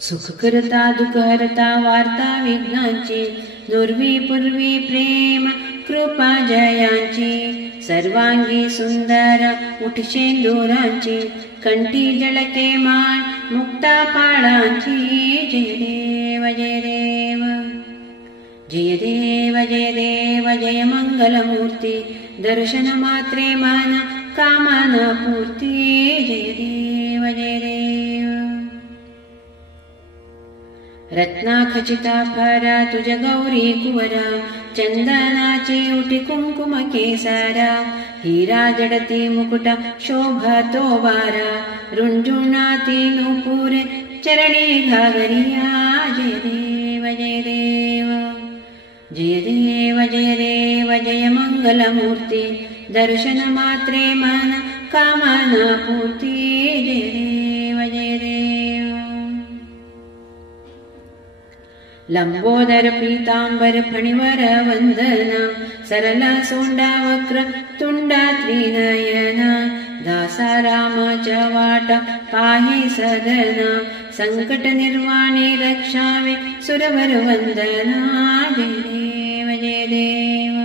सुखकर्ता दुःखहर्ता वार्ता विघ्नांची, दुर्वी पूर्वी प्रेम कृपा जयांची, सर्वांगी सुंदर उठशेंदुरांची, कंठी जळके मान मुक्ता पाळांची. जय देव जय देव जय देव जय देव जय मंगलमूर्ती, दर्शन मात्रे मन कामना पूर्ती. जय देव जय देव रत्नाखचिता फारा तुझ गौरी कुवरा, चंदनाची उठी कुंकुम केसारा, हिरा जडती मुकुटा शोभा तो बारा, रुंजुणाती नूपुर चरणी घागरिया. जय देव जय देव जय देव जय देव जय मंगलमूर्ती, दर्शन मात्रे मन कामना पूर्ती. जय देव जय देव लंबोदर पीतांबर फणिवर वंदना, सरल सोंडा वक्र तुंडा त्रिनयना, दासा रामाच्या वाटा पाहे सदना, संकट निर्वाणी रक्षावे सुरवर वंदना. जय देव जय देव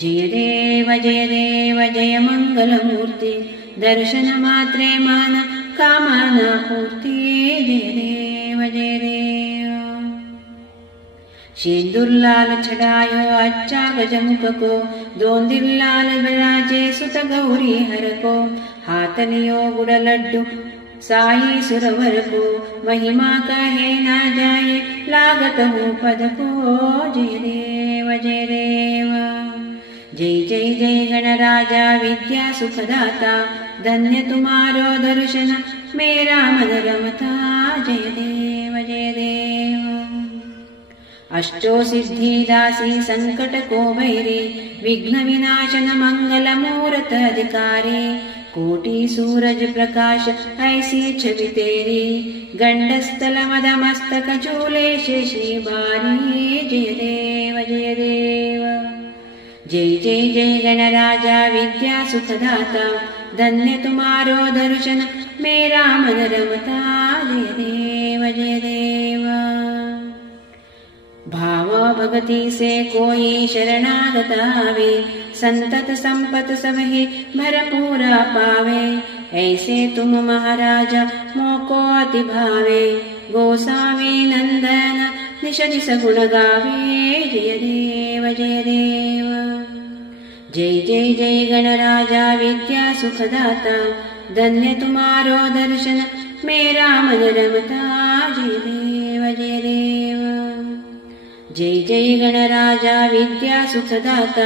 जय देव जय देव जय मंगलमूर्ती, दर्शन मात्रे मन कामना पूर्ती. जय देव जय देव शेंदुरलाल छड़ायो अच्छा गजमुख को, दोंदिरलाल बराजे सुत गौरी हर को, हाथ लियो गुड़ लड्डू साई सुरवर को, महिमा कहे ना जाए लागत हूँ पद को. जय देव जय देव जय जय जय गणराजा विद्या सुखदाता, धन्य तुम्हारो दर्शन मेरा मन रमता. जय देव जय देव अष्टो सिद्धि दासी संकट को भैरी, विघ्न विनाशन मंगल मूरत अधिकारी, कोटि सूरज प्रकाश ऐसी छवि तेरी, गंडस्थल मद मस्तक झूले शेषी बारी. जय देव जय देव जय जय जय गणराजा विद्या सुखदाता, धन्य तुम्हारो दर्शन मेरा मन रमता. जय देव जय देव भाव भगति से कोई शरणागत आवे, संतत संपत सब ही भरपूरा पावे, ऐसे तुम महाराजा मोको अति भावे, गोसावी नंदन निश निश गुण गावे. जय देव जय देव जय जय जय गणराजा विद्या सुखदाता, धन्य तुम्हारो दर्शन मेरा मन रमता. जय देव जय देव जय जय गणराजा विद्या सुखदाता,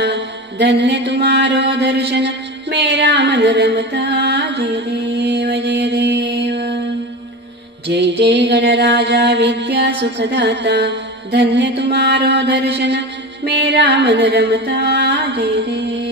धन्य तुम्हारो दर्शन मेरा मन रमता. जय देव जय देव जय जय गणराजा विद्या सुखदाता, धन्य तुम्हारो दर्शन मेरा मन रमता. जय देव